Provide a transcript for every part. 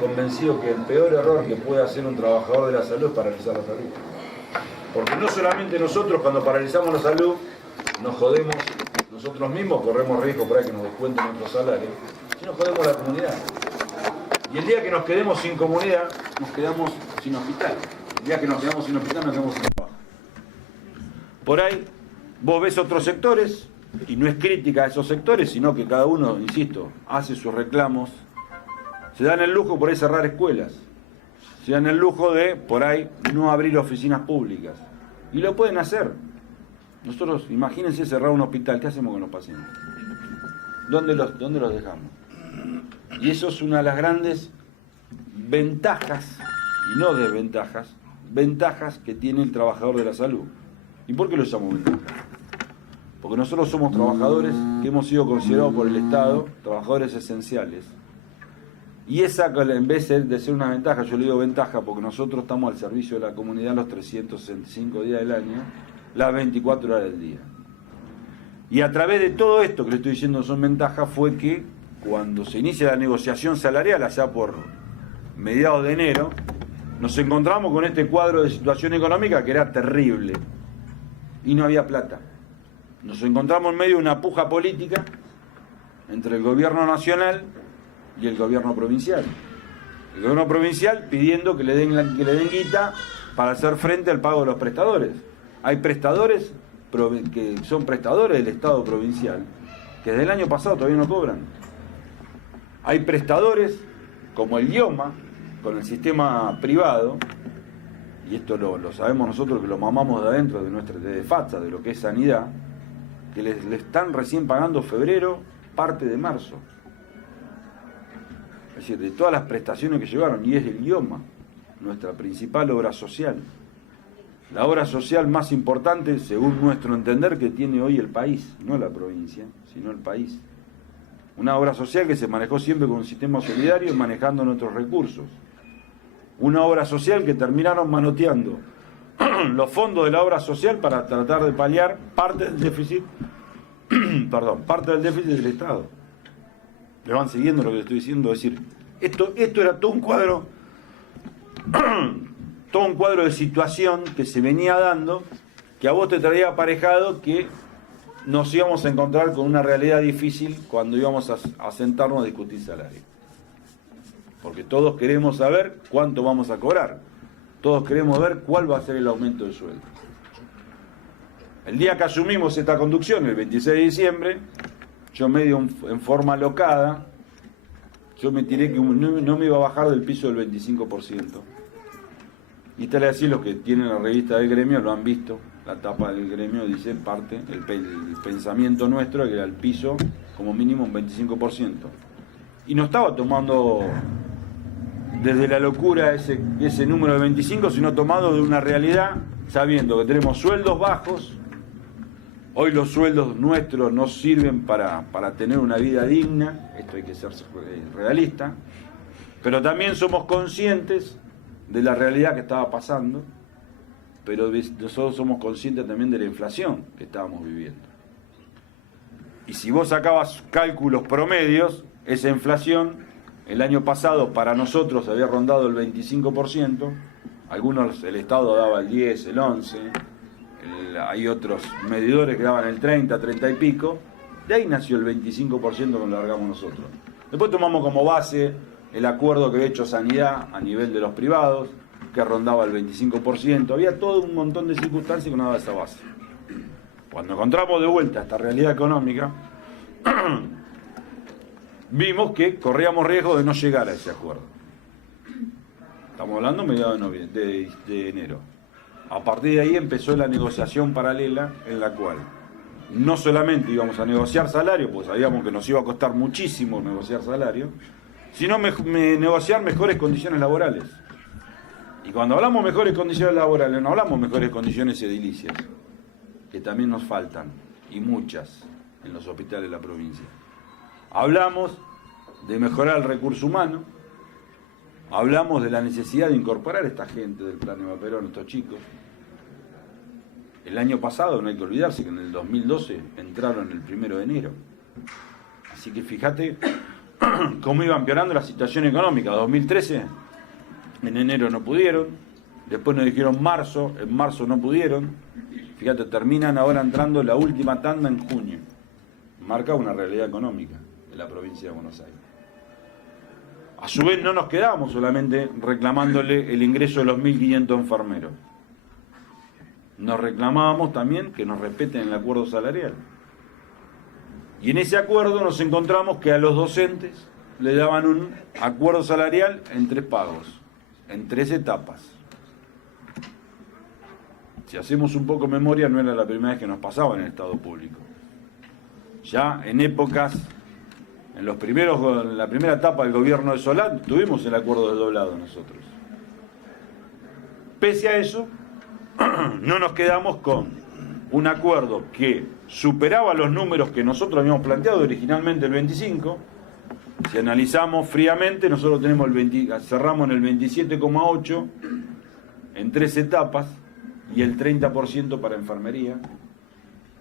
convencido que el peor error que puede hacer un trabajador de la salud es paralizar la salud. Porque no solamente nosotros cuando paralizamos la salud nos jodemos nosotros mismos, corremos riesgo para que nos descuenten nuestro salario, sino jodemos a la comunidad. Y el día que nos quedemos sin comunidad, nos quedamos sin hospital. El día que nos quedamos sin hospital, nos quedamos sin trabajo. Por ahí, vos ves otros sectores, y no es crítica a esos sectores, sino que cada uno, insisto, hace sus reclamos. Se dan el lujo por ahí cerrar escuelas. Se dan el lujo de, por ahí, no abrir oficinas públicas. Y lo pueden hacer. Nosotros, imagínense cerrar un hospital, ¿qué hacemos con los pacientes? ¿Dónde los dejamos? Y eso es una de las grandes ventajas, y no desventajas, ventajas que tiene el trabajador de la salud. ¿Y por qué lo llamamos ventajas? Porque nosotros somos trabajadores que hemos sido considerados por el Estado trabajadores esenciales. Y esa, en vez de ser una ventaja, yo le digo ventaja porque nosotros estamos al servicio de la comunidad los 365 días del año, las 24 horas del día. Y a través de todo esto que le estoy diciendo son ventajas, fue que cuando se inicia la negociación salarial, allá por mediados de enero, nos encontramos con este cuadro de situación económica que era terrible. Y no había plata. Nos encontramos en medio de una puja política entre el gobierno nacional y el gobierno provincial. El gobierno provincial pidiendo que le den guita para hacer frente al pago de los prestadores. Hay prestadores que son prestadores del Estado provincial que desde el año pasado todavía no cobran. Hay prestadores como el IOMA con el sistema privado, y esto lo sabemos nosotros que lo mamamos de adentro de FATSA, de lo que es sanidad, que le están recién pagando febrero, parte de marzo. Es decir, de todas las prestaciones que llevaron, y es el IOMA, nuestra principal obra social. La obra social más importante, según nuestro entender, que tiene hoy el país, no la provincia, sino el país. Una obra social que se manejó siempre con un sistema solidario, manejando nuestros recursos. Una obra social que terminaron manoteando los fondos de la obra social para tratar de paliar parte del déficit, parte del déficit del Estado. Le van siguiendo lo que le estoy diciendo, es decir, esto era todo un cuadro de situación que se venía dando, que a vos te traía aparejado que nos íbamos a encontrar con una realidad difícil cuando íbamos a sentarnos a discutir salario. Porque todos queremos saber cuánto vamos a cobrar. Todos queremos ver cuál va a ser el aumento de sueldo. El día que asumimos esta conducción, el 26 de diciembre, yo medio en forma locada, yo me tiré que no me iba a bajar del piso del 25%. Y tal es así, los que tienen la revista del gremio lo han visto. La tapa del gremio dice parte, el pensamiento nuestro que era el piso como mínimo un 25%. Y no estaba tomando desde la locura ese número de 25, sino tomado de una realidad, sabiendo que tenemos sueldos bajos. Hoy los sueldos nuestros no sirven para tener una vida digna, esto hay que ser realista, pero también somos conscientes de la realidad que estaba pasando, pero nosotros somos conscientes también de la inflación que estábamos viviendo. Y si vos sacabas cálculos promedios, esa inflación el año pasado para nosotros había rondado el 25%, algunos el Estado daba el 10, el 11, hay otros medidores que daban el 30, 30 y pico, de ahí nació el 25% que lo largamos nosotros. Después tomamos como base el acuerdo que había hecho Sanidad a nivel de los privados, que rondaba el 25%, había todo un montón de circunstancias que nos daba esa base. Cuando encontramos de vuelta esta realidad económica, vimos que corríamos riesgo de no llegar a ese acuerdo. Estamos hablando mediados de enero. A partir de ahí empezó la negociación paralela en la cual no solamente íbamos a negociar salario, pues sabíamos que nos iba a costar muchísimo negociar salario, sino negociar mejores condiciones laborales. Y cuando hablamos mejores condiciones laborales, no hablamos mejores condiciones edilicias, que también nos faltan, y muchas, en los hospitales de la provincia. Hablamos de mejorar el recurso humano, hablamos de la necesidad de incorporar a esta gente del Plan Eva Perón, estos chicos. El año pasado, no hay que olvidarse que en el 2012 entraron el 1 de enero. Así que fíjate cómo iba empeorando la situación económica. 2013, en enero no pudieron, después nos dijeron marzo, en marzo no pudieron. Fíjate, terminan ahora entrando la última tanda en junio. Marca una realidad económica de la provincia de Buenos Aires. A su vez no nos quedamos solamente reclamándole el ingreso de los 1.500 enfermeros. Nos reclamábamos también que nos respeten el acuerdo salarial. Y en ese acuerdo nos encontramos que a los docentes le daban un acuerdo salarial en 3 pagos, en 3 etapas. Si hacemos un poco de memoria, no era la primera vez que nos pasaba en el Estado público. Ya en épocas, en la primera etapa del gobierno de Solá, tuvimos el acuerdo de doblado nosotros. Pese a eso, no nos quedamos con un acuerdo que superaba los números que nosotros habíamos planteado originalmente el 25. Si analizamos fríamente, nosotros tenemos cerramos en el 27,8 en 3 etapas y el 30% para enfermería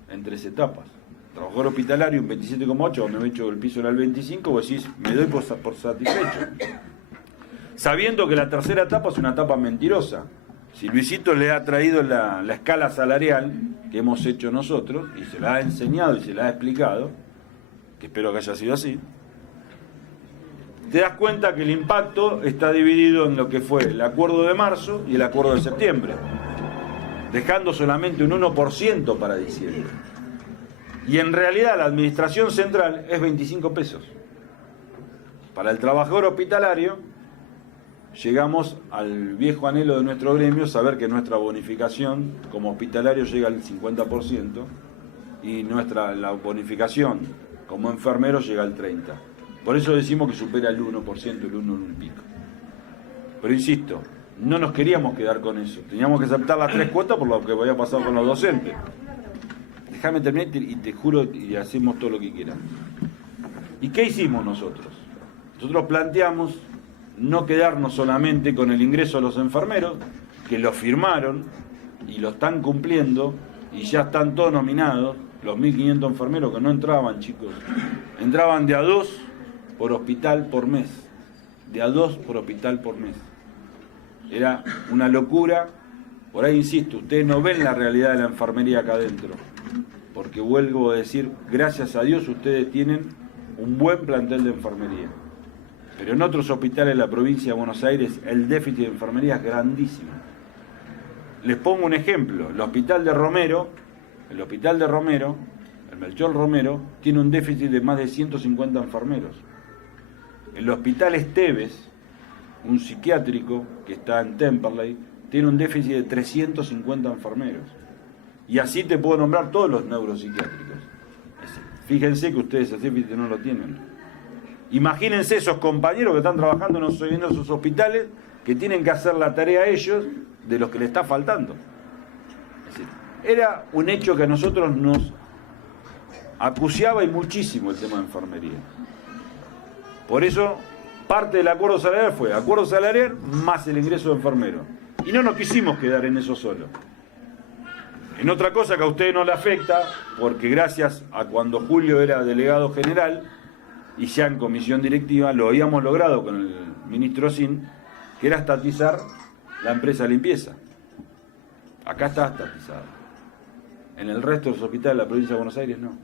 en 3 etapas. Trabajador hospitalario un 27,8, donde me he hecho el piso era el 25, vos decís, me doy por satisfecho. Sabiendo que la tercera etapa es una etapa mentirosa. Si Luisito le ha traído la escala salarial que hemos hecho nosotros, y se la ha enseñado y se la ha explicado, que espero que haya sido así, te das cuenta que el impacto está dividido en lo que fue el acuerdo de marzo y el acuerdo de septiembre, dejando solamente un 1% para diciembre. Y en realidad la administración central es 25 pesos. Para el trabajador hospitalario, llegamos al viejo anhelo de nuestro gremio, saber que nuestra bonificación como hospitalario llega al 50% y la bonificación como enfermero llega al 30%. Por eso decimos que supera el 1%, el 1 y pico. Pero insisto, no nos queríamos quedar con eso. Teníamos que aceptar las 3 cuotas por lo que había pasado con los docentes. Déjame terminar y te juro y hacemos todo lo que quieras. ¿Y qué hicimos nosotros? Nosotros planteamos no quedarnos solamente con el ingreso a los enfermeros, que lo firmaron y lo están cumpliendo y ya están todos nominados, los 1.500 enfermeros que no entraban, chicos, entraban de a 2 por hospital por mes, de a 2 por hospital por mes. Era una locura. Por ahí insisto, ustedes no ven la realidad de la enfermería acá adentro, porque vuelvo a decir, gracias a Dios ustedes tienen un buen plantel de enfermería. Pero en otros hospitales de la provincia de Buenos Aires el déficit de enfermería es grandísimo. Les pongo un ejemplo. El hospital de Romero, el Melchor Romero, tiene un déficit de más de 150 enfermeros. El hospital Esteves, un psiquiátrico que está en Temperley, tiene un déficit de 350 enfermeros. Y así te puedo nombrar todos los neuropsiquiátricos. Fíjense que ustedes ese déficit no lo tienen. Imagínense esos compañeros que están trabajando en esos hospitales, que tienen que hacer la tarea a ellos de los que le está faltando. Es decir, era un hecho que a nosotros nos acuciaba y muchísimo el tema de enfermería. Por eso, parte del acuerdo salarial fue acuerdo salarial más el ingreso de enfermero. Y no nos quisimos quedar en eso solo. En otra cosa que a ustedes no le afecta, porque gracias a cuando Julio era delegado general, y ya en comisión directiva lo habíamos logrado con el ministro Sin, que era estatizar la empresa limpieza. Acá está estatizada. En el resto de los hospitales de la provincia de Buenos Aires no.